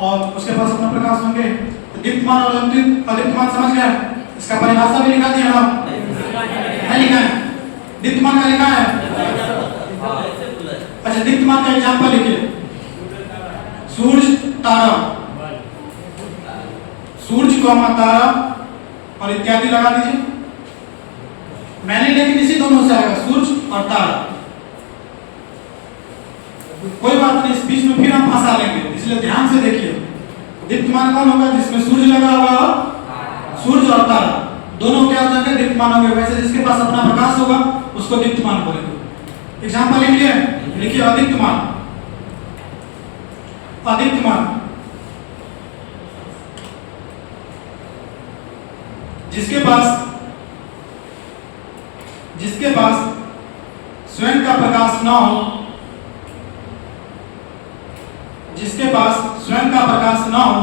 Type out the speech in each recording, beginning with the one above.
और उसके पास अपना प्रकाश होंगे। तो दीप्तमान और अदीप्तमान समझ गए? इसका परिभाषा भी लिखा दिया ना? नहीं लिखा है? दीप्तमान का लिखा है? अच्छा, दीप्तमान का एग्जाम्पल लिखिए। सूर्य, तारा, सूर्य कौमा तारा और इत्यादि लगा दीजिए। मैंने लेकिन इसी दोनों से आएगा, सूर्य और तारा। कोई बात नहीं, इस बीच में फिर हम फंसा लेंगे, इसलिए ध्यान से देखिए। दीप्तमान कौन होगा? जिसमें सूर्य लगा होगा और सूर्य और तारा दोनों क्या हो जाएंगे? दीप्तमान होंगे। वैसे जिसके पास अपना प्रकाश होगा उसको दीप्तमान बोलेंगे। एग्जाम्पल लिखिए, लिखिए अदीप्तमान। अदीप्तमान जिसके पास स्वयं का प्रकाश न हो, जिसके पास स्वयं का प्रकाश न हो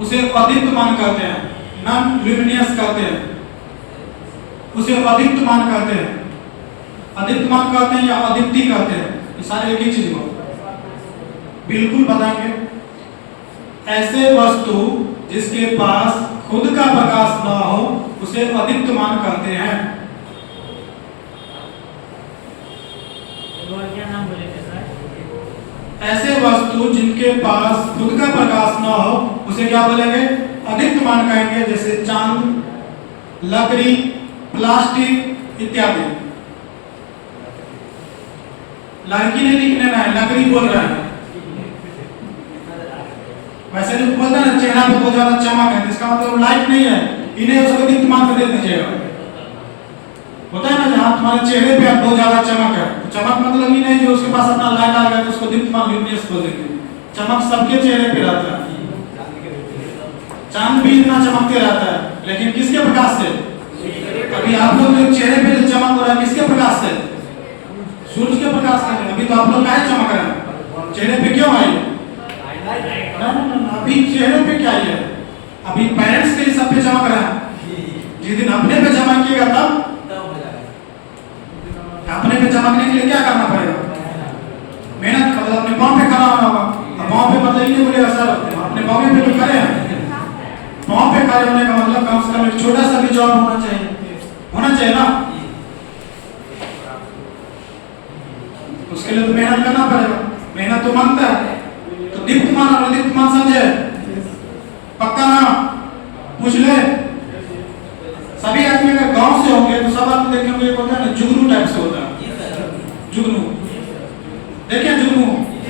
उसे अदीप्तमान कहते हैं, नॉन ल्यूमिनियस कहते हैं, उसे अदीप्तमान कहते हैं। अदीप्तमान कहते हैं या अदीप्ति कहते हैं, ये सारे एक ही चीज को बिल्कुल बताएंगे। ऐसे वस्तु जिसके पास खुद का प्रकाश न हो उसे अदीप्तमान कहते हैं। क्या नाम बोले थे सर? ऐसे वस्तु जिनके पास खुद का प्रकाश न हो उसे क्या बोलेंगे? अदीप्तमान कहेंगे। जैसे चांद, लकड़ी, प्लास्टिक इत्यादि। लड़की नहीं लिखने ना है, लकड़ी बोल रहा है। वैसे जो बोलता है ना चेहरा पे बहुत ज्यादा चमक है, इसका मतलब लाइट नहीं है, इन्हें उसको दीप्तमान कर दे दीजिएगा। होता है ना जहाँ तुम्हारे चेहरे पे बहुत ज्यादा चमक है, तो चमक मतलब ही नहीं जो उसके पास अपना लाइट आ गया तो उसको दीप्तमान ल्यूमिनियस बोल देंगे। चमक सबके चेहरे पे रहता है, चांद भी इतना चमकते रहता है, लेकिन किसके प्रकाश से? अभी आप लोग जो चेहरे पे जो चमक हो रहा है किसके प्रकाश से? सूरज के प्रकाश से। अभी तो आप लोग क्या चमक रहे हैं? चेहरे पे क्यों आई? अभी चेहरे पे क्या है? अभी पेरेंट्स के सब पे चमक रहा है। जिस दिन अपने पे चमकिएगा तब अपने पे चमकने के लिए क्या करना पड़ेगा? मेहनत, मतलब अपने पाँव पे खड़ा होना होगा। अब पाँव पे मतलब ये बोलेगा सर अपने पाँव पे तो खड़े हैं, पाँव पे खड़े होने का मतलब कम से कम एक छोटा सा भी जॉब होना चाहिए ना। उसके लिए तो मेहनत करना पड़ेगा, मेहनत तो मांगता है। तो दीप्तमान और अदीप्तमान समझे? पक्का ना? पूछ ले। सभी आदमी अगर गांव से होंगे तो सब आदमी देखेंगे एक होता है ना जुगनू टाइप से होता है, जुगनू। देखिए जुगनू,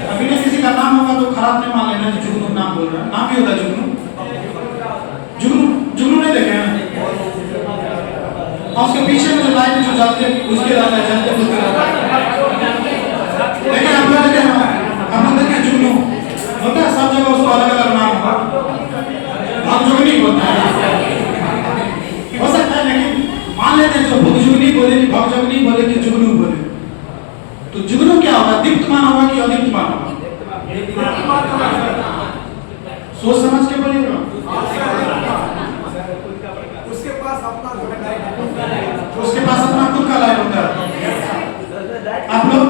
अभी ना किसी का नाम होगा तो खराब नहीं मान लेना जुगनू नाम बोल रहा है, नाम भी होता है जुगनू। जुगनू नहीं देखे हैं? और उसके पीछे में जो लाइट जो जाती है उसके रहता है, जलते बुझते रहता है। देखिए आप लोग देखे ना, हम लोग देखे जुगनू होता है, सब जगह उसको अलग अलग नाम होगा। भगजुगनी बोलता है, हो सकता है, लेकिन मान लेते हैं जो भगजुगनी बोले कि भगजुगनी बोले कि जुगनू बोले, तो जुगनू क्या होगा? दीप्तमान होगा कि अदीप्तमान होगा? सोच समझ के बोलिएगा। उसके पास अपना खुद का लाइट होता है। आप लोग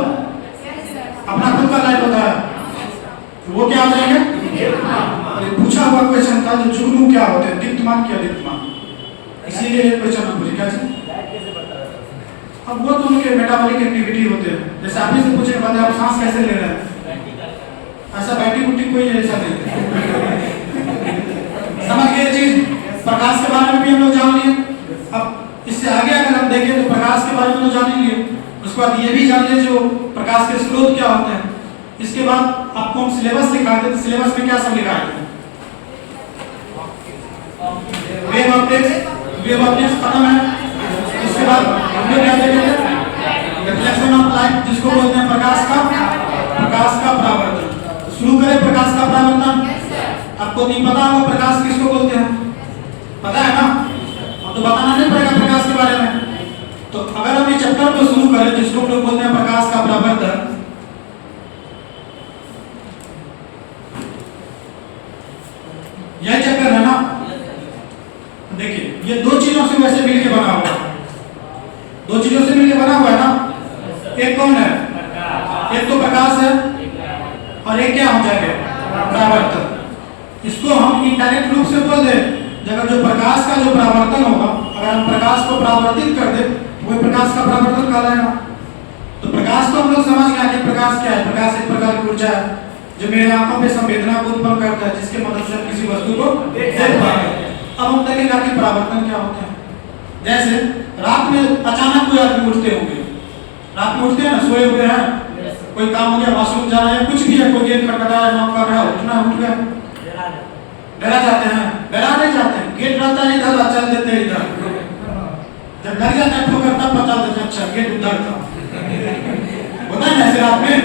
अपना खुद का लाइट होता है, वो क्या हो जाएंगे? अरे पूछा हुआ क्वेश्चन था जो जुगनू क्या होते हैं, दीप्तमान क्या दीप्तमान, इसीलिए ये क्वेश्चन हम पूछे क्या चीज। अब वो तो उनके मेटाबॉलिक एक्टिविटी होते हैं। जैसे आप ही से पूछे बाद आप सांस कैसे ले रहे हैं, ऐसा बैठी बुट्टी कोई ऐसा नहीं। समझ गए चीज? प्रकाश के बारे में भी हम लोग जान लिए। अब इससे आगे अगर हम देखें तो प्रकाश के बारे में तो जान ही लिए, उसके बाद ये भी जान लिए जो प्रकाश के स्रोत क्या होते हैं। इसके बाद आपको हम सिलेबस दिखाए थे, तो सिलेबस में क्या सब लिखा है? वेव ऑप्टिक्स खत्म है। इसके बाद हमने क्या देखे थे? रिफ्लेक्शन ऑफ लाइट, जिसको बोलते हैं प्रकाश का परावर्तन। शुरू करें प्रकाश का परावर्तन। आपको नहीं पता होगा प्रकाश किसको बोलते हैं? पता है ना? अब तो बताना नहीं पड़ेगा प्रकाश के बारे में। तो अगर हम ये चैप्टर को शुरू करें जिसको हम लोग बोलते हैं प्रकाश का परावर्तन, यह चैप्टर है ना, देखिए ये दो चीजों से वैसे मिलके बना हुआ है, दो चीजों से मिलके बना हुआ है ना। एक कौन है? एक तो प्रकाश है और एक क्या हो जाएगा? परावर्तन। इसको हम इनडायरेक्ट रूप से बोल दें, अगर जो प्रकाश का जो परावर्तन होगा, अगर हम प्रकाश को परावर्तित कर दे तो वही प्रकाश का परावर्तन कहलाएगा। तो प्रकाश को हम लोग समझ गए कि प्रकाश क्या है। प्रकाश एक प्रकार की ऊर्जा है जो मेरे आंखों पे संवेदना को उत्पन्न करता है, जिसके मदद से किसी वस्तु को देख पाते हैं। अब हम देखेंगे कि परावर्तन क्या होते हैं। जैसे रात में अचानक कोई आदमी उठते होंगे, रात में उठते हैं ना, सोए हुए हैं, कोई काम हो गया, वॉशरूम जाना है, कुछ भी है, कोई गेट खटखटा है, नॉक कर रहा है, उठना उठ गया, डरा जाते हैं। डरा नहीं जाते हैं, गेट रहता है इधर, चल देते हैं इधर, जब डर जाता है ठोकर तब पता चलता है अच्छा गेट उधर था। होता है ना ऐसे रात में,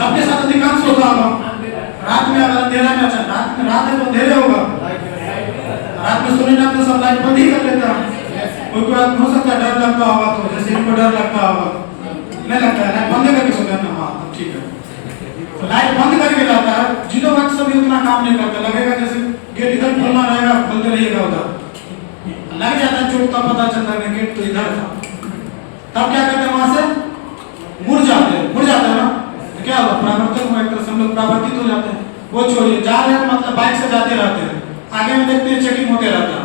सबके साथ अधिकांश होता होगा। रात में अगर अंधेरा में, अच्छा रात है तो अंधेरे होगा, रात में सोने टाइम तो सब लाइट बंद ही कर लेता है। कोई आदमी हो सकता है डर लगता होगा, तो जैसे इनको डर लगता होगा, नहीं लगता है, लाइट बंद करके सोते हैं ना, हाँ तब ठीक है। तो लाइट बंद करके जाता है, जीरो वक्त से भी उतना काम नहीं करता, लगेगा जैसे गेट इधर खोलना रहेगा, खोलते रहिएगा उधर, लग जाता है चोट, तब पता चलता है गेट तो इधर था। तब क्या करते हैं, वहां से मुड़ जाते हैं ना, तो क्या हुआ, परावर्तन हुआ, एक तरह से हम लोग परावर्तित हो जाते हैं। वो छोड़िए, जा रहे हैं मतलब बाइक से जाते रहते हैं, आगे में देखते हैं चेकिंग होते रहता है,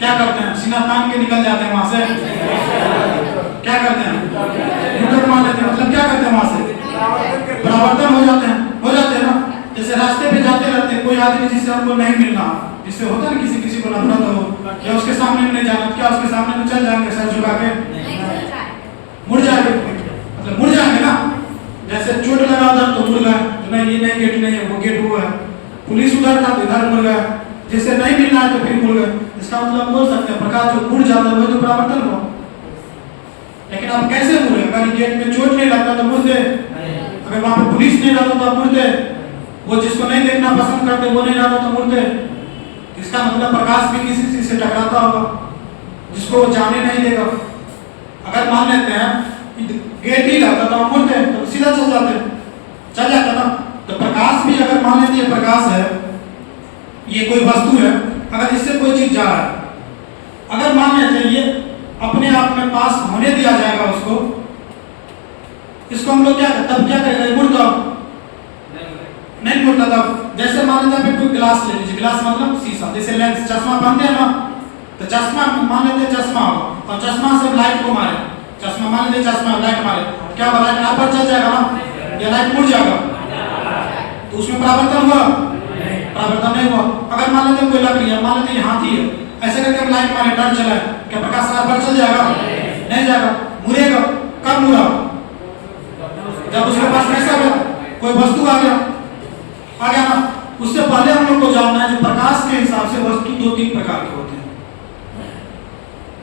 क्या करते हैं, सीना तान के निकल जाते हैं वहां से, क्या करते हैं, यूटर्न मार लेते हैं, मतलब क्या करते हैं, वहां से परावर्तन हो जाते हैं ना। जैसे रास्ते पे जाते रहते हैं, कोई आदमी जिससे हमको नहीं मिलना, जिससे होता है ना किसी को नफरत हो, या उसके सामने में नहीं जाना, क्या उसके सामने में चल जाएंगे सर झुका के, मुड़ जाएंगे, मतलब मुड़ जाएंगे ना। जैसे चोट लगा उधर तो मुड़ गए, नहीं ये नहीं गेट नहीं है, वो गेट हुआ है। पुलिस उधर था तो इधर मुड़ गया, जिससे नहीं मिलना है तो फिर मुड़ गए। इसका मतलब बोल सकते हैं प्रकाश जो मुड़ जाता है वही तो परावर्तन हुआ। लेकिन आप कैसे मुड़े, अगर गेट में चोट नहीं लगता तो मुड़ते, अगर वहां पे पुलिस नहीं रहता तो आप मुड़ते, वो जिसको नहीं देखना पसंद करते वो नहीं रहता तो मुड़ते। इसका मतलब प्रकाश भी किसी चीज से टकराता होगा जिसको वो जाने नहीं देगा। अगर मान लेते हैं गेट ही रहता तो हम मुड़ते तो सीधा चल जाता ना। तो प्रकाश भी अगर मान लेते हैं प्रकाश है, ये कोई वस्तु है, अगर इससे कोई चीज जा रहा है, अगर मान लेते हैं ये अपने आप में पास होने दिया जाएगा उसको, इसको हम लोग क्या तब क्या करेगा, मुड़ता नहीं मुड़ता। तब जैसे मान लेते हैं कोई गिलास ले लीजिए, गिलास मतलब शीशा, जैसे लेंस चश्मा पहनते हैं ना, तो चश्मा मान लेते हैं चश्मा होगा और चश्मा से लाइट को मारे, चश्मा मान लेते चश्मा लाइट मारे, क्या होगा, लाइट आप पर चल जाएगा ना, या लाइट मुड़ जाएगा, तो उसमें परावर्तन हुआ, परावर्तन नहीं हुआ। अगर मान लेते कोई लकड़ी है, मान लेते हाथी है, ऐसे करके हम लाइट मारे, टर्न चला, क्या प्रकाश आप पर चल जाएगा, नहीं जाएगा, मुड़ेगा। कब मुड़ा, जब उसके पास कैसा गया, कोई वस्तु आ गया ना। उससे पहले हम लोग को जानना है जो प्रकाश के हिसाब से वस्तु 2-3 प्रकार के होते हैं।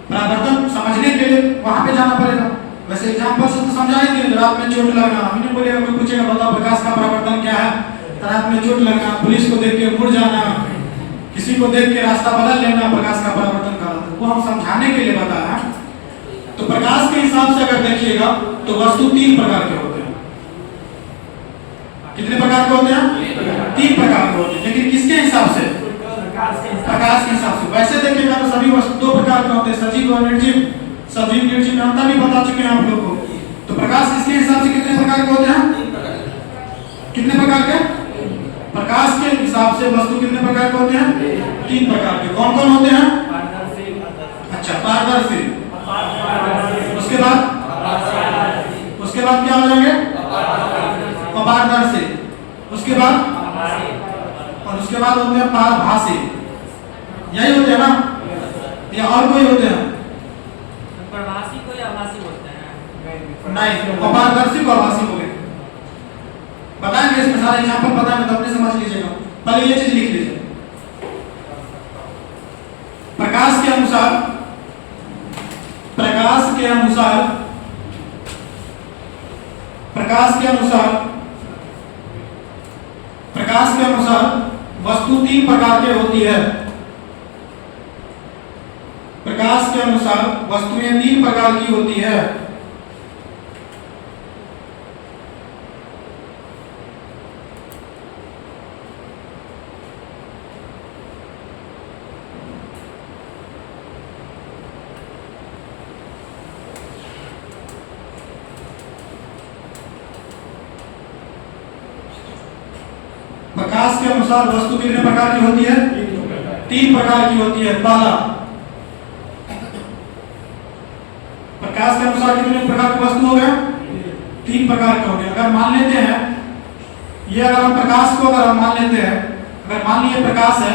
परावर्तन समझने के लिए वहां पे जाना पड़ेगा। वैसे एग्जांपल से तो समझा ही दिया, रात में चोट लगना, हमने बोलेगा कोई पूछेगा बताओ प्रकाश का परावर्तन क्या है, रात में चोट लगना, पुलिस को देख के मुड़ जाना, किसी को देख के रास्ता बदल लेना, प्रकाश का परावर्तन कहलाता है। वो हम समझाने के लिए बताया। तो प्रकाश के हिसाब से अगर देखिएगा तो वस्तु 3 प्रकार के होते हैं। कितने प्रकार के होते हैं, 3 प्रकार के होते हैं। लेकिन किसके हिसाब से, प्रकाश के हिसाब से। वैसे देखिएगा तो सभी वस्तु 2 प्रकार के होते हैं, सजीव और निर्जीव। सजीव निर्जीव में अंतर भी बता चुके हैं आप लोग को। तो प्रकाश किसके हिसाब से कितने प्रकार के होते हैं, कितने प्रकार के, प्रकाश के हिसाब से वस्तु कितने प्रकार के होते हैं, 3 प्रकार के। कौन कौन होते हैं, अच्छा पारदर्शी, उसके बाद क्या हो जाएंगे, अपारदर्शी, उसके बाद और उसके बाद होते हैं पारभासी। यही होते हैं ना, या और कोई होते हैं, प्रवासी को या आभासी बोलते हैं, नहीं अपारदर्शी को आभासी बोले। बताएंगे इसमें सारा एग्जांपल बताएंगे तो अपने समझ लीजिएगा। पहले ये चीज लिख लीजिए, प्रकाश के अनुसार वस्तु 3 प्रकार की होती है। प्रकाश के अनुसार वस्तुएं 3 प्रकार की होती है। प्रकाश प्रकाश के अनुसार वस्तु कितने प्रकार की होती है? 3 प्रकार की होती है। पहला, प्रकाश के अनुसार कितने प्रकार की वस्तु हो गया? 3 प्रकार के हो गए। अगर मान लेते हैं ये, अगर हम प्रकाश को अगर हम मान लेते हैं, अगर मान लीजिए प्रकाश है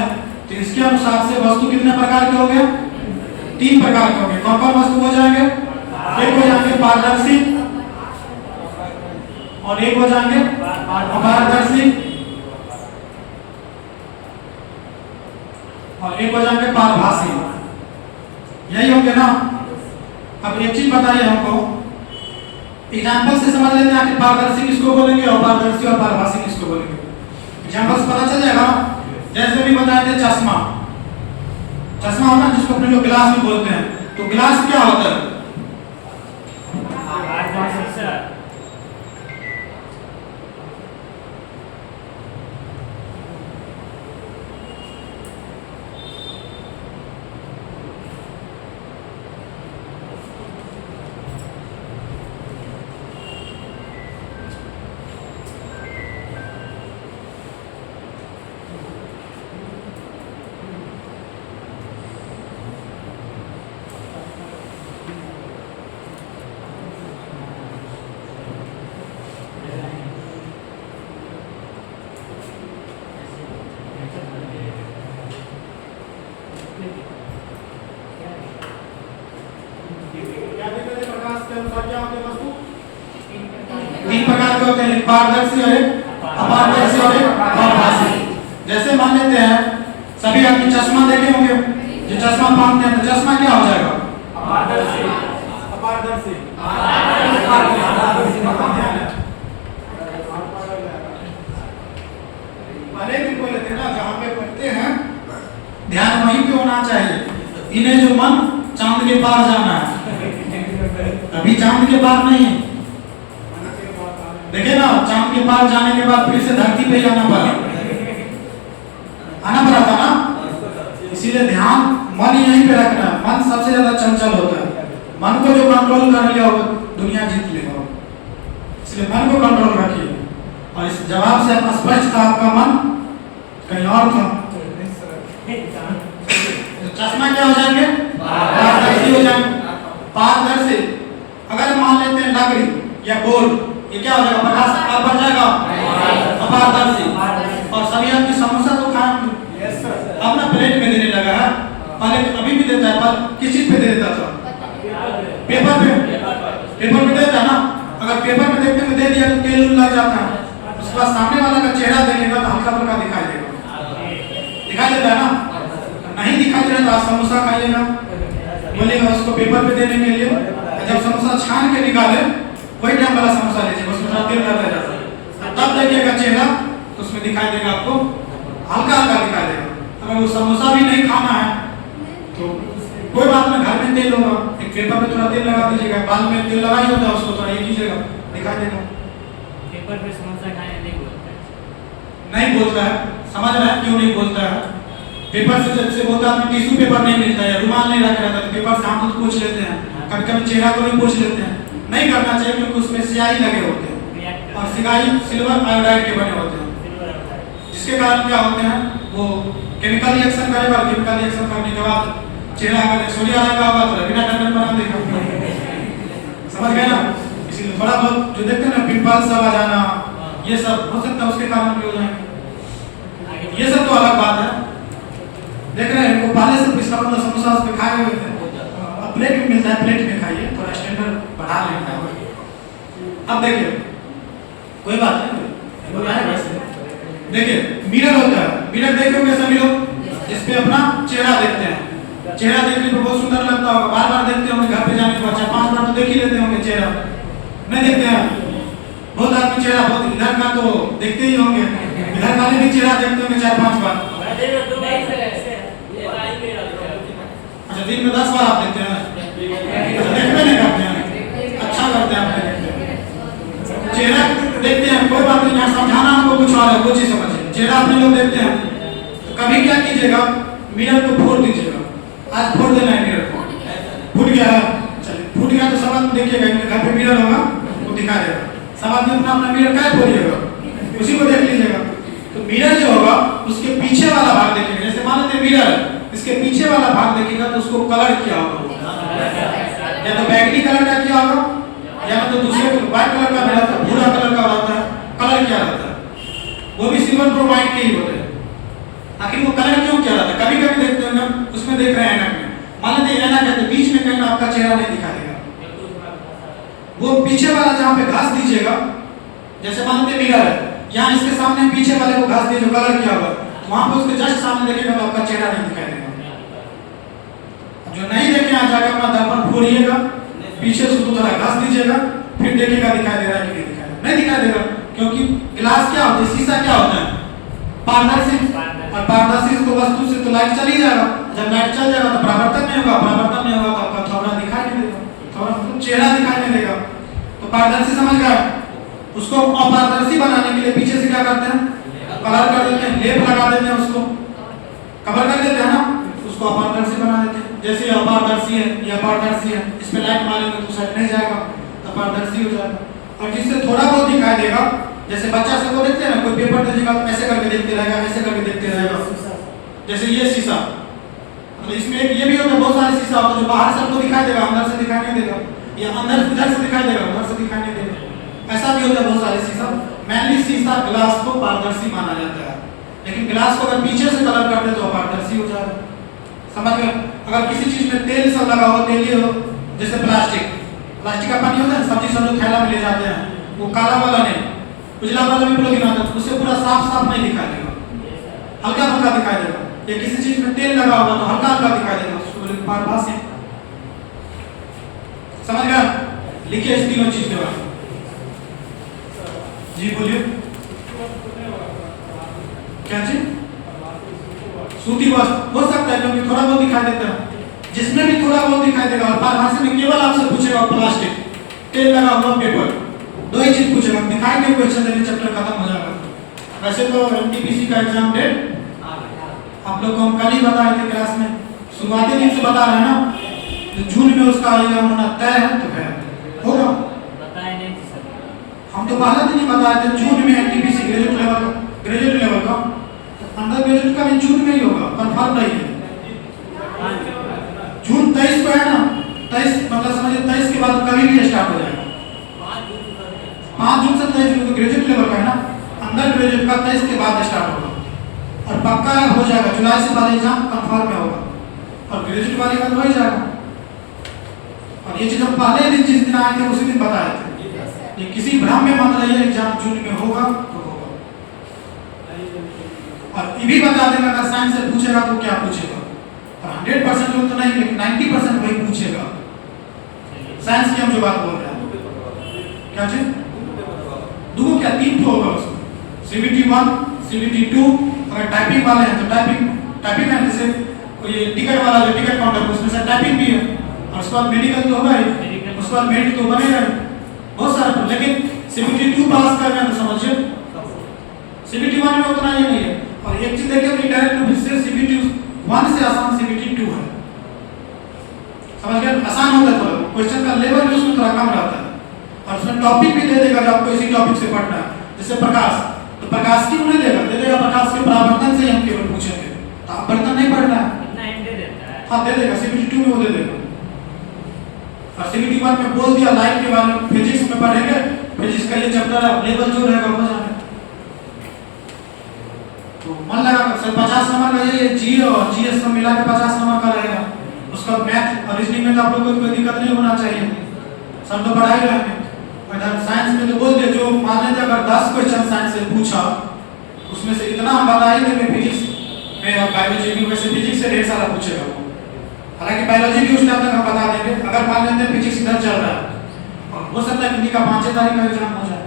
तो इसके अनुसार से वस्तु कितने प्रकार के हो गए? 3 प्रकार के हो गए। कौन कौन वस्तु हो जाएंगे? एक हो जाएंगे पारदर्शी, और एक हो जाएंगे अपारदर्शी, और एक हो जाएंगे पारभासी। यही होंगे ना। अब एक चीज बताइए हमको, एग्जाम्पल से समझ लेते हैं कि पारदर्शी किसको बोलेंगे और पारदर्शी और पारभासी किसको बोलेंगे। एग्जाम्पल से पता चल जाएगा। जैसे भी बताए थे चश्मा, चश्मा होता है जिसको अपने लोग गिलास भी बोलते हैं। तो गिलास क्या होता है? पारदर्शी और अपारदर्शी और पारभासी। जैसे मान लेते हैं सभी आदमी चश्मा देखे होंगे, जो चश्मा पहनते हैं तो चश्मा क्या हो जाएगा? अपारदर्शी। अपारदर्शी भले भी बोले थे ना, जहाँ पे पढ़ते हैं ध्यान वहीं पे होना चाहिए। इन्हें जो मन चांद के पार जाना है, अभी चांद के पार नहीं, देखे ना, चांद के पार जाने के बाद फिर से धरती पे आना पड़ा था ना। इसीलिए ध्यान मन यहीं पे रखना है। मन सबसे ज्यादा चंचल होता है। मन को जो कंट्रोल कर लिया वो दुनिया जीत लेगा। इसलिए मन को कंट्रोल रखिए। और इस जवाब से स्पष्ट था आपका मन कहीं और था। तो चश्मा क्या हो जाएंगे? पारदर्शी हो जाएंगे। पारदर्शी अगर मान लेते हैं लकड़ी या गोल, ये क्या हो जाएगा? प्रकाश आप बढ़ जाएगा। अपारदर्शी। और सभी आदमी समोसा तो खाएंगे, अपना प्लेट में देने लगा है। पहले अभी भी देता है, पर किस चीज पे दे देता था? पेपर पे। पेपर पे देता है ना। अगर पेपर पे देखते हुए दे दिया तो तेल लग जाता है। उसके बाद सामने वाला का चेहरा देखेगा तो हल्का फुल्का दिखाई देगा, दिखाई देता है ना। नहीं दिखाई दे रहा तो आप समोसा खाइएगा, बोलेगा उसको पेपर पे देने के लिए। जब समोसा छान के निकाले वही टाइम वाला समोसा लीजिए, उसमें थोड़ा तेल रहता है, तब देखिएगा चेहरा तो उसमें दिखाई देगा आपको हल्का हल्का दिखाई देगा। अगर वो समोसा भी नहीं खाना है तो कोई बात नहीं, घर में तेल होगा, एक पेपर पे थोड़ा तेल लगा दीजिएगा, बाल में तेल लगा ही होता है, उसको थोड़ा ये कीजिएगा, दिखाई देगा। पेपर पे समोसा खाने नहीं बोलता है। नहीं बोलता है, समझ रहा है क्यों नहीं बोलता है? पेपर से जैसे बोलता है टिश्यू पेपर नहीं मिलता है, रुमाल नहीं रखा रहता, पेपर से हाथ पोंछ लेते हैं, कभी कभी चेहरा को भी पोंछ लेते हैं। नहीं करना चाहिए क्योंकि उसमें स्याही लगे होते हैं और स्याही सिल्वर आयोडाइड के बने होते हैं, जिसके कारण क्या होते हैं वो केमिकल रिएक्शन करेगा। केमिकल रिएक्शन करने के बाद चेहरा अगर सोडिया लगा होगा तो रवीना टंडन बना देगा। समझ गए ना? इसीलिए थोड़ा बहुत जो देखते हैं ना पिंपल्स सब आ जाना, ये सब हो सकता है उसके कारण भी हो जाएंगे। ये सब तो अलग बात है। देख रहे हैं इनको पहले से पिछला मतलब समोसा उस पे खाए हुए थे, प्लेट में मिलता है, प्लेट में खाइए, थोड़ा स्टैंडर्ड बढ़ा लेना है। अब देखिए कोई बात नहीं, देखिए मिरर होता है, मिरर देखे होंगे सभी लोग, जिसपे अपना चेहरा देखते हैं। चेहरा देखने पे बहुत सुंदर लगता होगा, बार बार देखते होंगे, घर पे जाने के बाद 4-5 बार तो देख ही लेते होंगे चेहरा, नहीं देखते हैं? बहुत आदमी चेहरा बहुत इधर का तो देखते ही होंगे, इधर वाले भी चेहरा देखते होंगे 4-5 बार। अच्छा, दिन में 10 बार आप देखते हैं? देखते नहीं करते हैं, अच्छा करते हैं आप चेहरा देखते हैं। कोई बात नहीं, यहाँ समझाना हमको कुछ और है, वो चीज समझिए। चेहरा अपने लोग देखते हैं तो कभी क्या कीजिएगा, मिरर को फोड़ दीजिएगा। आज फोड़ देना है मिरर को, फूट गया है, चलिए फूट गया तो सब आदमी देखिएगा, घर पे मिरर होगा वो दिखा देगा, सब आदमी अपना अपना मिरर क्या फोड़िएगा, उसी को देख लीजिएगा। तो मिरर जो होगा उसके पीछे वाला भाग देखेगा, जैसे मान लेते मिरर, इसके पीछे वाला भाग देखेगा तो उसको कलर किया होगा, या तो बैगनी कलर का किया होगा, या तो दूसरे व्हाइट कलर का रहता है, भूरा कलर का रहता है, कलर किया रहता है, वो भी सिल्वर ब्रोमाइड के ही होते हैं। आखिर वो कलर क्यों किया रहता है? कभी कभी देखते हैं हम उसमें देख रहे हैं ऐनक में, मान लेते ऐनक है तो बीच में कहीं आपका चेहरा नहीं दिखाई देगा, वो पीछे वाला जहाँ पे घास दीजिएगा, जैसे मान लेते मिरर है, यहाँ इसके सामने पीछे वाले को घास दिए जो कलर किया हुआ, वहां पे उसके जस्ट सामने देखेगा तो आपका चेहरा नहीं दिखाई देगा। जो नहीं देखे यहाँ जाकर अपना दर्पण फोड़िएगा, पीछे से थोड़ा घास दीजिएगा, फिर देखिएगा दिखाई दे रहा है कि नहीं दिखाई दे रहा, नहीं दिखाई देगा, क्योंकि ग्लास क्या होता है, शीशा क्या होता है, पारदर्शी, और पारदर्शी तो वस्तु से तो लाइट चली जाएगा, जब लाइट चल जाएगा तो परावर्तन नहीं होगा, परावर्तन नहीं होगा तो आपका थोड़ा दिखाई नहीं देगा, थोड़ा मतलब चेहरा दिखाई नहीं देगा। तो पारदर्शी समझ गए, उसको अपारदर्शी बनाने के लिए पीछे से क्या करते हैं, कलर कर देते हैं, लेप लगा देते हैं, उसको कवर कर देते हैं ना, उसको अपारदर्शी बना देते हैं। जैसे अपारदर्शी है, ये अपारदर्शी है, इस पे लाइट मारेंगे तो साइड नहीं जाएगा, तो अपारदर्शी हो जाएगा। और जिससे थोड़ा बहुत दिखाई देगा, जैसे बच्चा सबको देखते हैं ना, कोई पेपर दीजिएगा तो ऐसे करके देखते रहेगा, ऐसे करके देखते रहेगा, जैसे ये शीशा, तो इसमें एक ये भी होता है, बहुत सारे शीशा होता है जो बाहर सबको दिखाई देगा, अंदर से दिखाई नहीं देगा, या अंदर इधर से दिखाई देगा, उधर से दिखाई नहीं देगा, ऐसा भी होता है बहुत सारे शीशा। मेनली शीशा ग्लास को पारदर्शी माना जाता है, लेकिन ग्लास को अगर पीछे से कलर कर दे तो अपारदर्शी हो जाएगा, समझ गए। अगर किसी चीज में तेल सब लगा हो, तेलीय हो, जैसे प्लास्टिक का पानी होता है, सब्जी सब लोग थैला में ले जाते हैं, वो काला वाला नहीं, उजला वाला भी प्रोटीन आता है, उससे पूरा साफ नहीं दिखाई देगा, हल्का हल्का दिखाई देगा। या किसी चीज में तेल लगा होगा तो हल्का हल्का दिखाई देगा, उसको बोले पारभासी, समझ गया। लिखिए इस तीनों चीज के बारे में। जी बोलिए, क्या चीज? सूती वस्त्र हो सकता है, क्योंकि थोड़ा बहुत दिखाई देता है, जिसमें भी थोड़ा बहुत दिखाई देगा। और पारभासी में केवल आपसे पूछेगा प्लास्टिक, तेल लगा हुआ पेपर, दो ही चीज पूछेगा, दिखाई नहीं, क्वेश्चन देने चैप्टर खत्म हो जाएगा। वैसे तो एनटीपीसी का एग्जाम डेट आप लोग को हम कल ही बताए थे क्लास में, शुरुआती दिन से बता रहे हैं ना, तो जून में उसका एग्जाम होना तय है, तो है होगा, बताए नहीं सर, हम तो पहले दिन ही बताए थे जून में एनटीपीसी ग्रेजुएट लेवल का, अंडर ग्रेजुएट का भी जून में ही होगा, कंफर्म नहीं है। जून 23 को है ना, 23 मतलब समझिए 23 के बाद कभी भी स्टार्ट हो जाएगा, 5 जून से 23 जून ग्रेजुएट लेवल का है ना, अंडर ग्रेजुएट का 23 के बाद स्टार्ट होगा, और पक्का हो जाएगा, जुलाई से बाद एग्जाम कंफर्म में होगा, और ग्रेजुएट वाले का तो हो ही जाएगा। और ये चीज हम पहले दिन जिस दिन आए थे उसी दिन बताए थे, ये किसी भ्रम में मत रहिए, एग्जाम जून में होगा तो होगा। और ये भी बता देगा, अगर साइंस से पूछेगा तो क्या पूछेगा, और 100% लोग तो नहीं, लेकिन 90% वही पूछेगा, साइंस की हम जो बात बोल रहे हैं। क्या चीज? दो क्या 3 तो होगा उसमें, CBT 1, CBT 2, अगर टाइपिंग वाले हैं तो टाइपिंग है, जैसे कोई टिकट वाला जो टिकट काउंटर, उसमें से टाइपिंग भी है, और उसके बाद मेडिकल तो होगा ही, उसके बाद मेरिट तो बनेगा ही, बहुत सारा। लेकिन CBT 2 पास करना है तो समझिए CBT 1 में उतना ही नहीं है। और एक चीज देखिए कि डायरेक्ट रूप से CBT 1 से आसान CBT 2 है, समझ गए, आसान होता है थोड़ा, क्वेश्चन का लेवल भी उसमें थोड़ा कम रहता है, और उसमें टॉपिक भी दे देगा जो आपको इसी टॉपिक से पढ़ना है। जैसे प्रकाश, तो प्रकाश क्यों नहीं देगा, दे देगा प्रकाश के परावर्तन से हम केवल पूछेंगे, तो अपवर्तन नहीं पढ़ना है, इतना हिंट दे देता है, हाँ दे देगा, CBT 2 में वो दे देगा। और CBT 1 में बोल दिया लाइट के बारे में, फिजिक्स में पढ़ेंगे, फिजिक्स का ये चैप्टर है, लेवल जो रहेगा हो जाएगा, तो मन लगा कर सर 50 नंबर का ये जी और जीएस सब मिला के 50 नंबर का रहेगा। उसका मैथ और रीजनिंग में तो आप लोगों को कोई दिक्कत नहीं होना चाहिए, सब तो पढ़ाई रहेंगे। और साइंस में तो बोल दे, जो मान लेते अगर 10 क्वेश्चन साइंस से पूछा, उसमें से इतना हम बता ही देंगे फिजिक्स में और बायोलॉजी में, वैसे फिजिक्स से ढेर सारा पूछेगा वो, हालांकि बायोलॉजी भी उस टाइम तक हम बता देंगे। अगर मान लेते हैं फिजिक्स इधर चल रहा है, और हो सकता है किसी का 5 तारीख का एग्जाम हो जाए,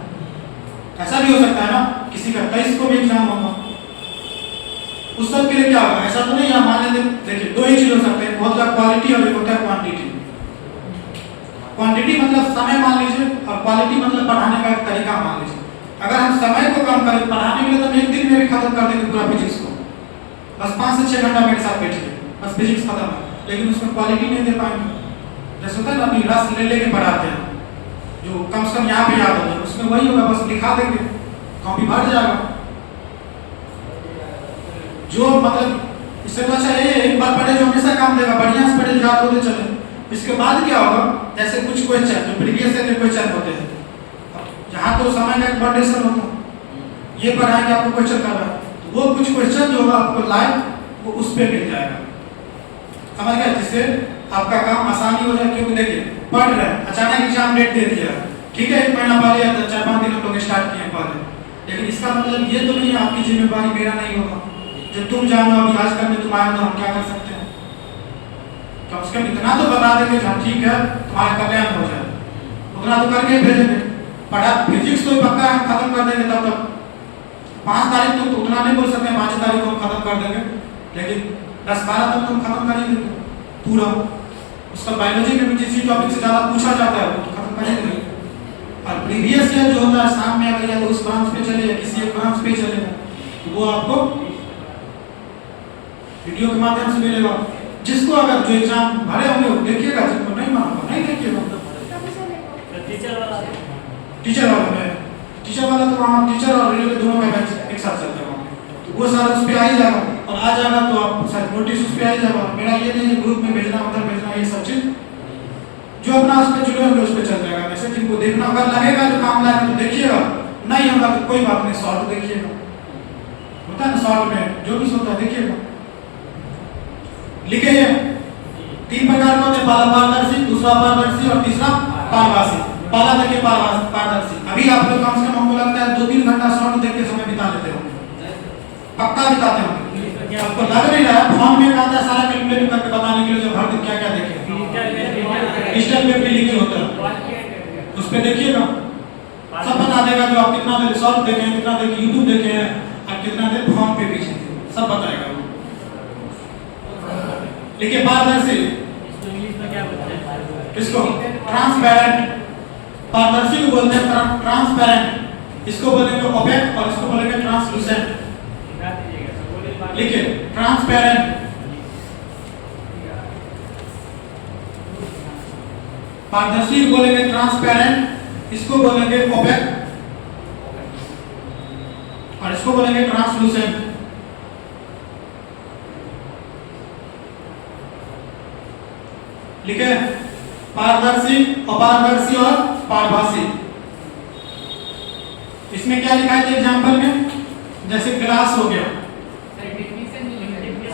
ऐसा भी हो सकता है ना, किसी का 23 को भी एग्जाम होगा, उस सब के लिए क्या होगा, ऐसा तो नहीं है। मान लेते देखिए 2 ही चीज हो सकते हैं, बहुत ज्यादा क्वालिटी और एक होता है क्वांटिटी। क्वांटिटी मतलब समय मान लीजिए, और क्वालिटी मतलब पढ़ाने का एक तरीका मान लीजिए। अगर हम समय को कम करें पढ़ाने के लिए, तो हम एक दिन में भी खत्म कर देंगे पूरा फिजिक्स को, बस 5 से 6 घंटा मेरे साथ बैठिए, बस फिजिक्स खत्म है। लेकिन उसमें क्वालिटी नहीं दे पाएंगे, जैसे होता है ना अभी रस ले लेके पढ़ाते हैं, जो कम से कम यहाँ पे याद हो जाए, उसमें वही होगा, बस लिखा देंगे, कॉपी भर जाएगा। जो मतलब इससे तो अच्छा ये एक बार पढ़े जो हमेशा काम देगा, बढ़िया से पढ़े याद होते चले। इसके बाद क्या होगा, जैसे कुछ क्वेश्चन जो प्रीवियस ईयर के क्वेश्चन होते हैं, जहाँ तो समय का एक फाउंडेशन होता है, ये पढ़ाएंगे आपको क्वेश्चन कर रहा है, तो वो कुछ क्वेश्चन जो होगा आपको लाइव वो उस पर मिल जाएगा, समझ गए, जिससे आपका काम आसानी हो जाए। क्योंकि देखिए पढ़ रहे हैं, अचानक एग्जाम डेट दे दिया, ठीक है, 1 महीना पहले या 4-5 दिन हम लोग स्टार्ट किए पहले, लेकिन इसका मतलब ये तो नहीं है आपकी जिम्मेवारी मेरा नहीं होगा, जब तुम जानो अभी आज करने तुम आए तो हम क्या कर सकते हैं, कम से कम इतना तो बता देंगे हाँ ठीक है तुम्हारा कल्याण हो जाए, उतना तो करके भेजेंगे। पढ़ा फिजिक्स तो पक्का हम खत्म कर देंगे, तब तक 5 तारीख तक तो उतना नहीं बोल सकते 5 तारीख को हम खत्म कर देंगे, लेकिन 10-12 तक तो हम खत्म कर ही देंगे पूरा। उसका बायोलॉजी में भी जिस टॉपिक से ज़्यादा पूछा जाता है वो तो खत्म कर ही देंगे। और प्रीवियस ईयर जो होता है शाम में अगर या तो उस ब्रांच पे चले या किसी एक ब्रांच पे चलेगा, तो वो आपको वीडियो के माध्यम से मिलेगा। जिसको अगर जो एग्जाम भरे होंगे वो देखिएगा, जिसको नहीं मालूम नहीं देखिएगा। टीचर वाला तो वहाँ टीचर और रेडियो के दोनों का बैच एक साथ चलता है वहाँ, तो वो सारा उस पर आ ही जाएगा, और आ जाएगा तो आप शायद नोटिस उस पर आ ही जाएगा। मेरा ये नहीं है ग्रुप में भेजना उधर भेजना, ये सब चीज जो अपना उस पर जुड़े होंगे उस पर चल जाएगा। वैसे जिनको देखना अगर लगेगा जो काम लाएगा तो देखिएगा, नहीं होगा तो कोई बात नहीं, शॉर्ट देखिएगा, होता है ना शॉर्ट में जो भी होता है देखिएगा। लिखे 3 प्रकार का होते हैं, पहला पारदर्शी, दूसरा पारदर्शी और तीसरा पारभासी। पहला देखिए पारदर्शी, अभी आप लोग कम से कम हमको लगता है 2-3 घंटा शॉर्ट देख के समय बिता लेते होंगे, पक्का बिताते होंगे। आपको लग नहीं रहा है फॉर्म में आता है सारा कैलकुलेट करके बताने के लिए जो हर दिन क्या क्या देखे, डिजिटल पे भी लिखे होता है, उस पर देखिएगा सब बता देगा जो आप कितना देर शॉर्ट देखे हैं, कितना देर यूट्यूब देखे हैं और कितना देर फॉर्म पे भी सब बताएगा वो। लिखिए पारदर्शी, इसको ट्रांसपेरेंट, पारदर्शी को बोलते हैं ट्रांसपेरेंट, इसको बोलेंगे ओपेक और इसको बोलेंगे ट्रांसलूसेंट। लिखिए ट्रांसपेरेंट, पारदर्शी को बोलेंगे ट्रांसपेरेंट, इसको बोलेंगे ओपेक और इसको बोलेंगे ट्रांसलूसेंट। लिखे पारदर्शी, अपारदर्शी और पारभासी। इसमें क्या लिखा है एग्जाम्पल में, जैसे ग्लास हो गया,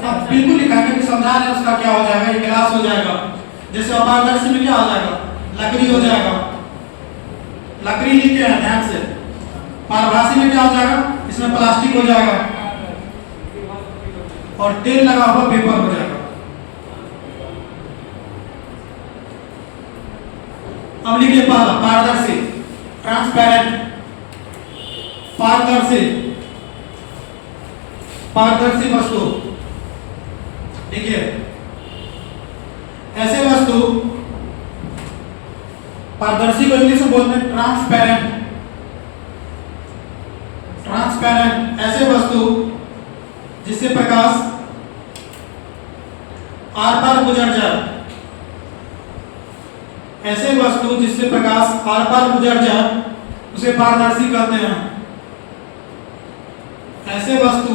सब बिल्कुल लिखा है कि समझा रहे उसका क्या हो जाएगा, ये ग्लास हो जाएगा। जैसे अपारदर्शी में क्या हो जाएगा, लकड़ी हो जाएगा, लकड़ी लिखे हैं ध्यान से। पारभासी में क्या हो जाएगा, इसमें प्लास्टिक हो जाएगा और तेल लगा हुआ पेपर हो जाएगा। अब लिखिए पहला पारदर्शी, ट्रांसपेरेंट, पारदर्शी, पारदर्शी वस्तु। देखिए ऐसे वस्तु, पारदर्शी को इंग्लिश में बोलते हैं ट्रांसपेरेंट। ट्रांसपेरेंट ऐसे वस्तु जिससे प्रकाश आर पार गुजर जाए, ऐसे वस्तु जिससे प्रकाश आर पार गुजर जाए उसे पारदर्शी कहते हैं। ऐसे वस्तु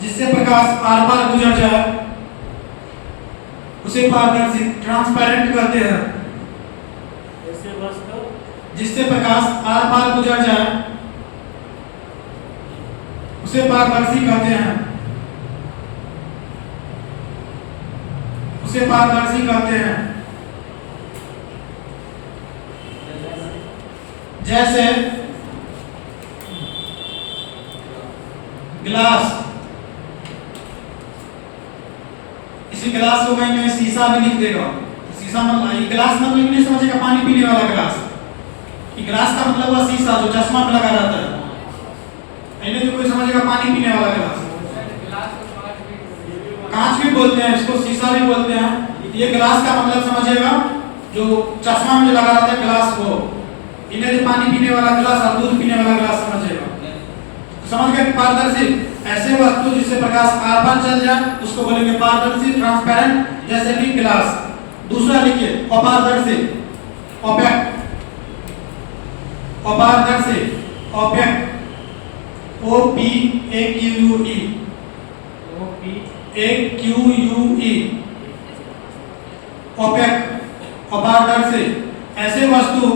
जिससे प्रकाश आर पार गुजर जाए उसे पारदर्शी ट्रांसपेरेंट कहते हैं। ऐसे वस्तु जिससे प्रकाश आर पार गुजर जाए उसे पारदर्शी कहते हैं, उसे पारदर्शी कहते हैं। जैसे गिलास, इसी गिलास को कहीं शीशा भी लिख देगा, शीशा मतलब ये गिलास मतलब नहीं समझेगा पानी पीने वाला गिलास, ये गिलास का मतलब हुआ शीशा जो चश्मा में लगा रहता है, इन्हें जो कोई समझेगा पानी पीने वाला गिलास। कांच भी बोलते हैं इसको, शीशा भी बोलते हैं। ये गिलास का मतलब समझेगा जो चश्मा में जो लगा रहता है गिलास, वो इन्हें जो पानी पीने वाला गिलास और दूध पीने वाला गिलास समझेगा। समझ गए पारदर्शी, ऐसे वस्तु जिससे प्रकाश आर पार चल जाए उसको बोलेंगे पारदर्शी ट्रांसपेरेंट, जैसे कि गिलास। दूसरा लिखिए अपारदर्शी, ओपेक, अपारदर्शी ओपेक। OPAQUE AQUE ओपेक अपारदर्शी ऐसे वस्तु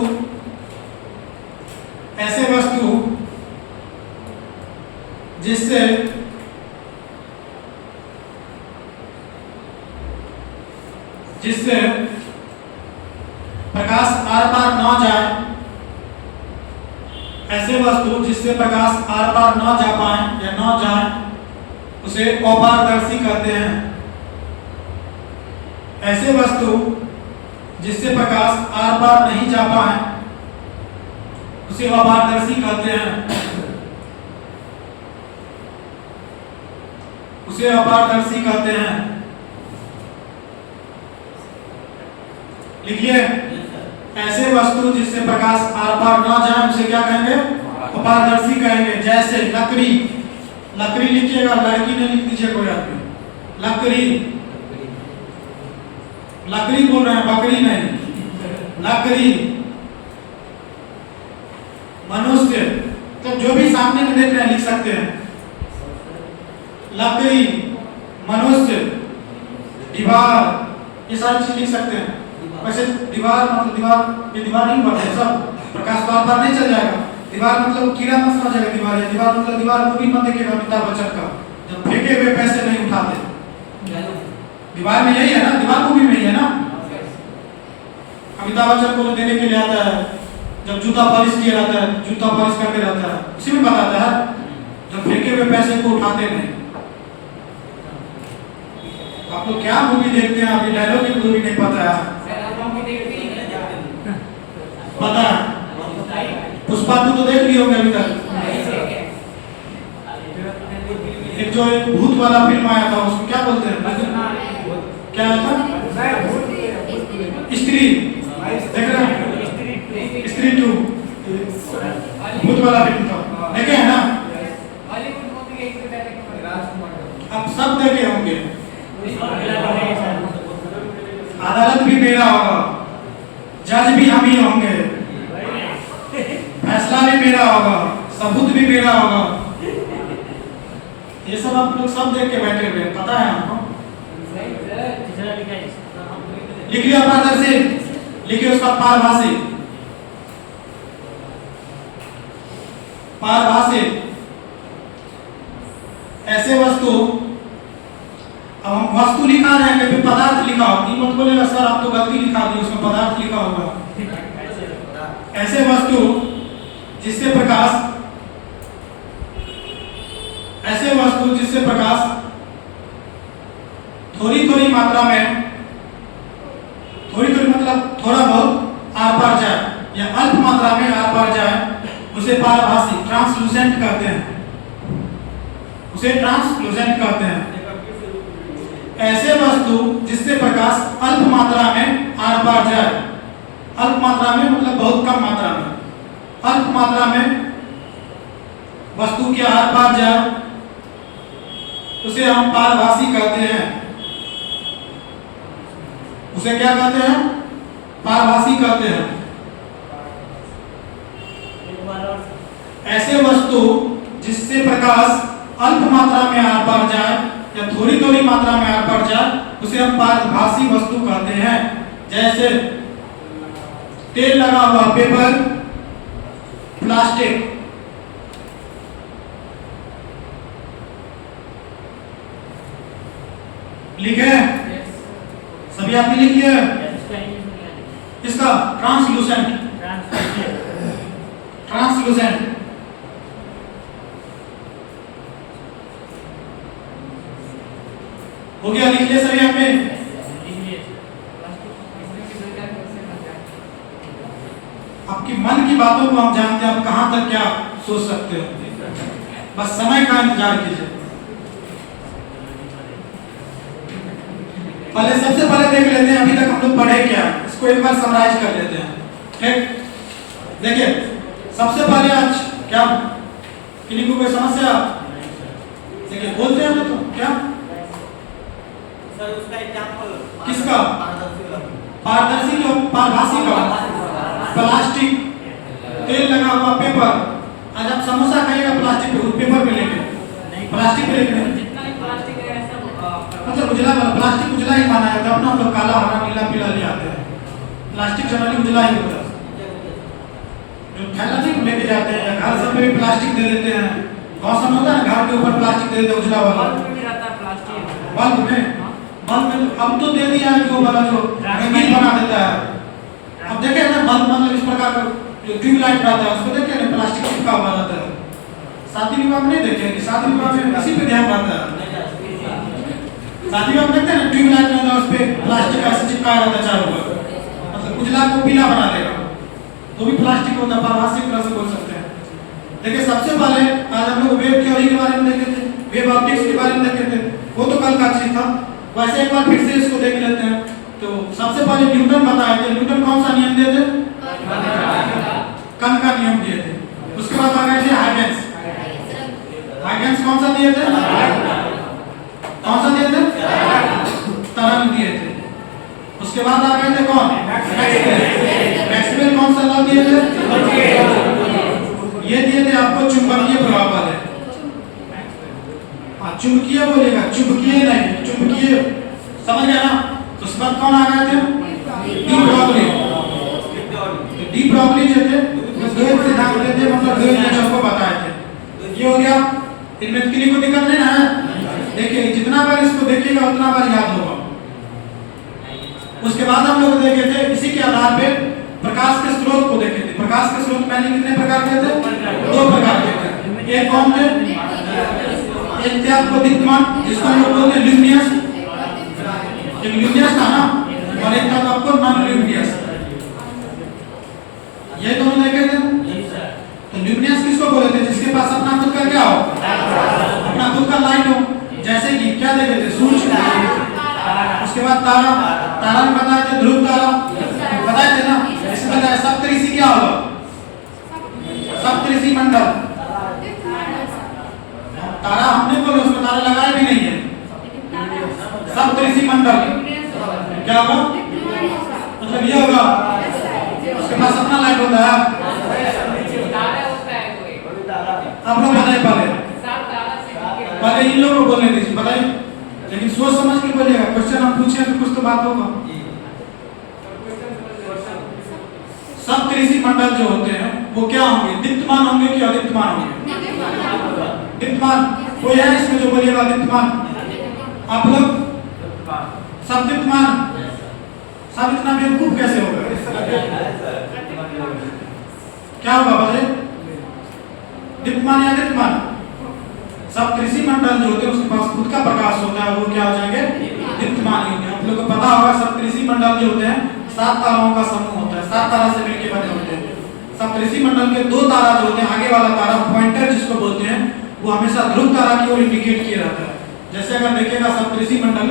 जिससे प्रकाश आर पार न जाए, ऐसे वस्तु जिससे प्रकाश आर पार न जा पाए या न जाए उसे अपारदर्शी कहते हैं। ऐसे वस्तु जिससे प्रकाश आर पार नहीं जा पाए उसे अपारदर्शी कहते हैं। उसे अपारदर्शी कहते हैं। लिखिए, ऐसे वस्तु जिससे प्रकाश आर पार न जाए उसे क्या कहेंगे? अपारदर्शी कहेंगे। जैसे लकड़ी, लकड़ी लिखिएगा, लड़की ने लिख दीजिए कोई आदमी। लकड़ी, लकड़ी बोल रहे हैं, बकरी नहीं। लकड़ी, मनुष्य, तो जो भी सामने में देख रहे हैं लिख सकते हैं। लकड़ी, मनुष्य, दीवार, ये सारी चीज लिख सकते हैं। वैसे दीवार मतलब दीवार, ये दीवार नहीं बनता है, सब प्रकाश बार बार नहीं चल जाएगा। दीवार मतलब कीड़ा मत समझेगा दीवार है। दीवार मतलब दीवार मूवी मत देखिएगा अमिताभ बच्चन का, जब फेंके हुए पैसे नहीं उठाते। दीवार में यही है ना, दीवार मूवी में ही है ना। अमिताभ बच्चन को देने के लिए आता है, जब जूता पॉलिश किया रहता है, जूता पॉलिश करते रहता है, उसी में बताता है जब फेंके हुए पैसे को उठाते नहीं। आप लोग क्या मूवी देखते हैं? अभी डायलॉग की मूवी नहीं पता है। पता है? पुष्पा 2 तो देख लिए होंगे अभी तक। एक जो एक भूत वाला फिल्म आया था उसको क्या बोलते हैं? क्या था? स्त्री, देख रहे हैं? स्त्री 2 भूत वाला फिल्म था, देखे हैं ना? अब सब देखे होंगे। अदालत भी मेरा होगा, जज भी हम ही होंगे, फैसला भी मेरा होगा, सबूत भी मेरा होगा। ये सब आप लोग सब देख के बैठे हुए, पता है आपको? लिखिए अपारदर्शी, लिखिए उसका पारभासी। पारभासी ऐसे वस्तु, अब हम वस्तु लिखा रहे हैं, कभी पदार्थ लिखा हो, ये मत बोलेगा सर आप तो गलती लिखा दी, उसमें पदार्थ लिखा होगा। ऐसे वस्तु जिससे प्रकाश, ऐसे वस्तु जिससे प्रकाश थोड़ी थोड़ी मात्रा में, थोड़ी थोड़ी मतलब थोड़ा बहुत आर पार जाए या अल्प मात्रा में आर पार जाए उसे पारभासी, ट्रांसलूसेंट कहते हैं। उसे ट्रांसलूसेंट कहते हैं। ऐसे वस्तु जिससे प्रकाश अल्प मात्रा में आर पार जाए, अल्प मात्रा में मतलब बहुत कम मात्रा में, अल्प मात्रा में वस्तु के आर पार जाए उसे हम पारभासी कहते हैं। उसे क्या कहते हैं? पारभासी कहते हैं। ऐसे वस्तु जिससे प्रकाश अल्प मात्रा में आर पार जाए या थोड़ी थोड़ी मात्रा में आर पार जाए उसे हम पारभासी वस्तु कहते हैं। जैसे तेल लगा हुआ पेपर, प्लास्टिक। लिखे? सभी आपने लिखिए। इसका ट्रांसलूसेंट, ट्रांसलूसेंट हो गया। लिख लिया सभी आपने? आपकी मन की बातों को हम जानते हैं, आप कहां तक क्या सोच सकते हो, बस समय का इंतजार कीजिए। पहले सबसे पहले देख लेते हैं अभी तक हम लोग पढ़े क्या, इसको एक बार समराइज कर लेते हैं। ठीक, देखिए सबसे पहले आज क्या, किसी को कोई समस्या? देखिए बोलते हैं तो क्या सर उसका एग्जांपल किसका? पारदर्शी का, पारभासी का। प्लास्टिक, तेल लगा हुआ पेपर, आज आप समोसा खाइएगा प्लास्टिक पे, पेपर पे लेके, प्लास्टिक पे लेके नहीं। जितना भी प्लास्टिक है सब मतलब उजला वाला प्लास्टिक उजला ही माना जाता है, अपना हम लोग काला हरा नीला पीला ले आते हैं, प्लास्टिक जनरली उजला ही होता है। जो थैला नहीं लेके जाते हैं, घर सब में भी प्लास्टिक दे देते हैं, मौसम होता है ना घर के ऊपर प्लास्टिक दे देते हैं उजला वाला, बल्ब में भी रहता है प्लास्टिक। बल्ब में अब तो दे दिया है जो वाला जो रंगीन बना देता है। अब देखे ना बल्ब मतलब इस प्रकार का जो ट्यूबलाइट रहता है उसको देखे ना प्लास्टिक चिपका हुआ रहता है। शादी विवाह में नहीं देखे कि शादी विवाह में इसी पे ध्यान रहता है। शादी विवाह में देखते हैं ना ट्यूबलाइट रहता है, उस पे प्लास्टिक ऐसे चिपकाया रहता है चारों ओर, मतलब उजला को पीला बना देगा, तो भी प्लास्टिक होता है, पारभाषिक तरह से बोल सकते हैं। देखिए सबसे पहले आज हम लोग वेब थ्योरी के बारे में देखे थे, वेब ऑप्टिक्स के बारे में देखे थे, वो तो कल का चीज था। वैसे एक बार फिर से इसको देख लेते हैं। तो सबसे पहले न्यूटन बताए थे, न्यूटन कौन सा नियम दिए थे? कण का नियम दिए थे। उसके बाद आ गए थे हाइगेंस, हाइगेंस कौन सा दिए थे? कौन सा दिए थे? तरंग दिए थे। उसके बाद आ गए थे कौन? मैक्सवेल कौन सा लॉ दिए थे? ये दिए थे आपको चुंबकीय प्रभाव वाले। हाँ चुंबकीय बोलेगा, चुंबकीय नहीं, चुंबकीय, समझ गया ना? तो उसके बाद कौन आ गए थे? De Broglie. डी ब्रॉगली जो थे द्वैत सिद्धांत देते, मतलब द्वैत नेचर को बताए थे। ये हो गया। इनमें किसी को दिक्कत नहीं ना है? देखिए जितना बार इसको देखिएगा उतना बार याद होगा। उसके बाद हम लोग देखे थे इसी के आधार पे प्रकाश के स्रोत को देखे थे। प्रकाश के स्रोत मैंने कितने प्रकार के थे? 2 प्रकार के थे। एक कौन थे? एक थे आपको दीप्तमान, जिसको हम लोग बोलते हैं ल्यूमिनियस, एक ल्यूमिनियस था ना, और एक था आपको नॉन ल्यूमिनियस। ये दोनों देखे थे। तो ल्यूमिनियस किसको बोले थे? जिसके पास अपना खुद का क्या हो, अपना खुद का लाइट हो। जैसे कि क्या देखे थे? सूर्य, उसके बाद तारा, तारा में बताए थे ध्रुव तारा, बताए थे ना। इसमें बताया सप्तऋषि क्या होगा? सप्तऋषि मंडल। तारा हमने बोले, उसमें तारा लगाया भी नहीं है। सप्तऋषि मंडल क्या होगा? मतलब ये होगा, उसके पास अपना लाइट होता है। आप लोग बताइए पहले इन लोगों को बोलने दीजिए, बताइए, लेकिन सोच समझ के बोलिएगा। क्वेश्चन हम पूछे तो कुछ तो बात होगा। सप्तऋषि मंडल जो होते हैं वो क्या होंगे? दीप्तमान होंगे कि अदीप्तमान होंगे? दीप्तमान। कोई है इसमें जो बोलिएगा दीप्तमान? आप लोग सब दीप्तमान। सब इतना बेवकूफ कैसे होगा? क्या होगा बताइए? दीप्तमान या दीप्तमान? सप्तऋषि मंडल जो होते हैं उसके पास खुद का प्रकाश होता है, वो क्या हो जाएंगे? दीप्तमान ही होंगे। आप लोगों को पता होगा सप्तऋषि मंडल जो होते हैं 7 ताराओं का समूह होता है, 7 तारा से मिलकर बने होते हैं। सप्तऋषि मंडल के 2 तारा जो होते हैं, आगे वाला तारा पॉइंटर जिसको बोलते हैं, वो हमेशा ध्रुव तारा की ओर इंडिकेट किया रहता है। जैसे अगर देखिएगा सप्तऋषि मंडल,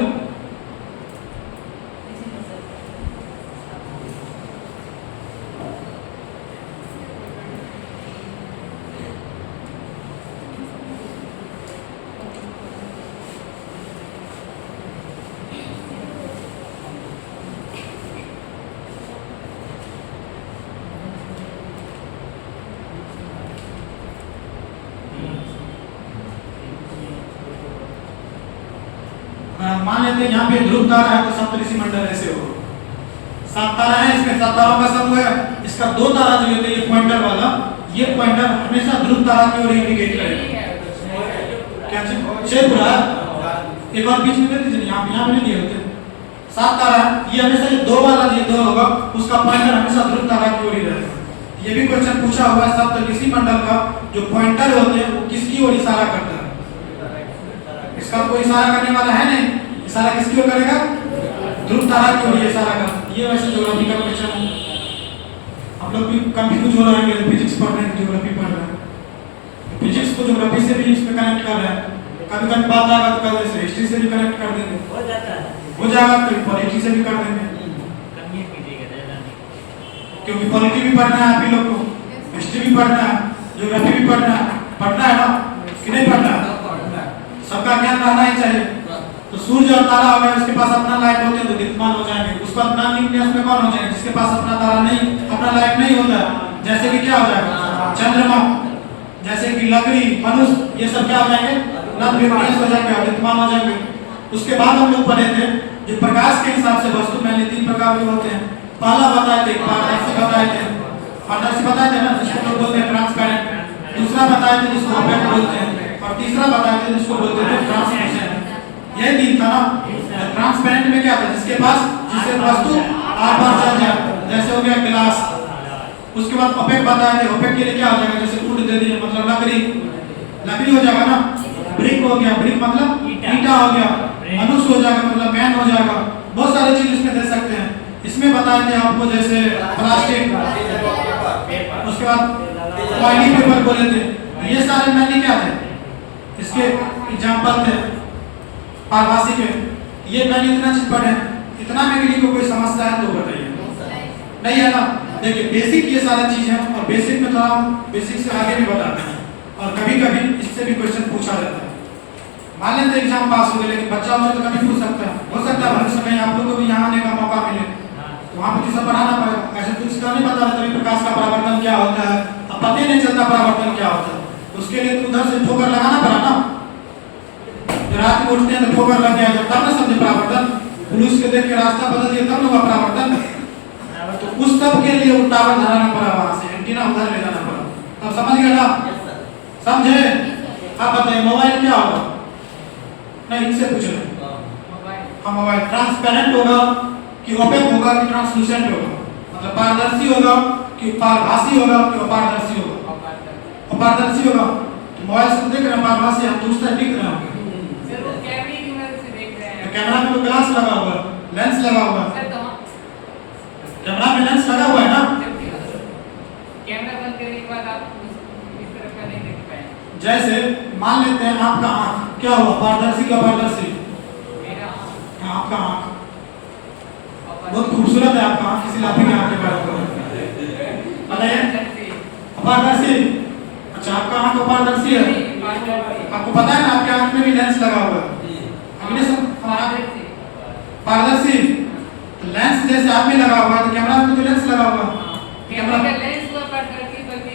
मान लेते हैं यहाँ पे ध्रुव तारा है तो सप्तऋषि मंडल ऐसे होगा। 7 तारा है, इसमें 7 तारों का समूह है। इसका 2 तारा जो होते हैं, ये पॉइंटर वाला, ये पॉइंटर हमेशा ध्रुव तारा की ओर इंडिकेट करेगा। क्या शेप पूरा एक और बीच में दे दीजिए, यहाँ पे नहीं दिए होते। 7 तारा है, ये हमेशा ये 2 वाला जो 2 होगा उसका पॉइंटर हमेशा ध्रुव तारा की ओर ही रहेगा। ये भी क्वेश्चन पूछा हुआ है, सप्तऋषि मंडल का जो पॉइंटर होते हैं वो किसकी ओर इशारा करता है? इसका कोई इशारा करने वाला है नहीं। इशारा किसकी ओर करेगा? ध्रुव तारा की ओर इशारा कर। ये वैसे ज्योग्राफी का क्वेश्चन है। आप लोग भी कंफ्यूज हो रहे हैं, फिजिक्स पढ़ रहे हैं, ज्योग्राफी पढ़ रहे हैं। फिजिक्स को ज्योग्राफी से भी इसमें कनेक्ट कर रहे हैं। कभी कभी बात आएगा तो कभी से हिस्ट्री से भी कनेक्ट कर देंगे, हो जाएगा, कभी पॉलिटी से भी कर देंगे, क्योंकि पॉलिटी भी पढ़ना है आप ही लोग को, हिस्ट्री भी पढ़ना है, ज्योग्राफी भी पढ़ना है ना कि नहीं पढ़ना है? सबका ज्ञान रहना ही चाहिए। तो सूर्य और तारा हो गए, उसके पास अपना लाइट होते हैं तो दीप्तमान हो जाएंगे। उसका अपना न्यूक्लियस में कौन हो जाएगा? जिसके पास अपना तारा नहीं, अपना लाइट नहीं होता है, जैसे कि क्या हो जाएगा? चंद्रमा। जैसे कि लकड़ी, मनुष्य, ये सब क्या हो जाएंगे? नॉन ल्यूमिनियस हो जाएंगे, अदृश्यमान हो जाएंगे। उसके बाद हम लोग पढ़े थे जो प्रकाश के हिसाब से वस्तु में 3 प्रकार के होते हैं। पहला बताए थे पारदर्शी, बताए थे पारदर्शी, बताए थे ना, जिसको लोग बोलते हैं ट्रांसपेरेंट। दूसरा बताए थे जिसको ओपेक बोलते हैं, और तीसरा बताए थे जिसको बोलते थे ट्रांसलूसेंट। ये 3 था ना। ट्रांसपेरेंट में क्या था? जिसके पास, जिससे वस्तु आर पार चल जाए, जैसे हो गया गिलास। उसके बाद ओपेक बताए थे, ओपेक के लिए क्या हो जाएगा? जैसे वुड दे दिए, मतलब लकड़ी हो जाएगा ना। ब्रिक हो गया, ब्रिक मतलब ईंटा हो गया। मनुष्य हो जाएगा, मतलब मैन हो जाएगा। बहुत सारे चीज इसमें दे सकते हैं। इसमें बताए थे आपको जैसे प्लास्टिक, उसके बाद ऑयली पेपर बोले थे। ये सारे मैंने क्या थे? इसके एग्जाम्पल थे पारभासी के। ये मैंने इतना चीज पढ़े, इतना में किसी को कोई समस्या है तो बताइए। नहीं है ना? देखिए बेसिक ये सारी चीज है, और बेसिक में थोड़ा हम बेसिक से आगे भी बताते हैं, और कभी कभी इससे भी क्वेश्चन पूछा जाता है। मान लेते एग्जाम पास हो गए, लेकिन बच्चा हो तो कभी पूछ सकता है, हो सकता है भविष्य में आप लोगों को भी यहाँ आने का मौका मिले तो वहाँ पर सब पढ़ाना पड़ेगा। ऐसे कुछ नहीं बता रहे तभी प्रकाश का परावर्तन क्या होता है, अब पता ही नहीं चलता परावर्तन क्या होता है। उसके लिए तो उधर से ठोकर लगाना पड़ा ना। रात में उठते हैं तो ठोकर लग गया, तब ना समझे परावर्तन। पुलिस के देख के रास्ता बदल दिया तब ना हुआ परावर्तन। तो उस सब के लिए टावर धराना पड़ा, वहां से एंटीना उधर ले जाना पड़ा। अब समझ गए ना? समझे? आप बताइए मोबाइल क्या होगा? नहीं, इनसे पूछ रहे हैं। हाँ, मोबाइल ट्रांसपेरेंट होगा कि ओपेक होगा कि ट्रांसलूसेंट होगा? मतलब पारदर्शी होगा कि पारभासी होगा कि अपारदर्शी होगा? अपारदर्शी होगा। तो मोबाइल से देख रहे हैं पारभासी, हम दूसरा दिख रहे होंगे। कैमरा में तो ग्लास लगा हुआ है, लेंस लगा हुआ है। कैमरा में लेंस लगा हुआ है ना। कैमरा बंद करने के बाद आप इस तरफ का नहीं देख पाएंगे। जैसे मान लेते हैं आपका आंख क्या हुआ? पारदर्शी क्या अपारदर्शी? मेरा आँख आपका आंख बहुत खूबसूरत है, आपका आंख किसी लाफी के आंख के बारे में बताइए। अपारदर्शी? अच्छा, आपका आंख अपारदर्शी है। आपको पता है ना आपके आंख में भी लेंस लगा हुआ है। अगले सब पारदर्शी लेंस जैसे आप में लगा हुआ है, तो कैमरा में तो लेंस लगा हुआ है। कैमरा का लेंस वो पारदर्शी, बल्कि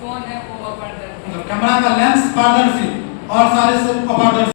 फोन है वो अपारदर्शी। कैमरा का लेंस पारदर्शी और सारे सब अपारदर्शी।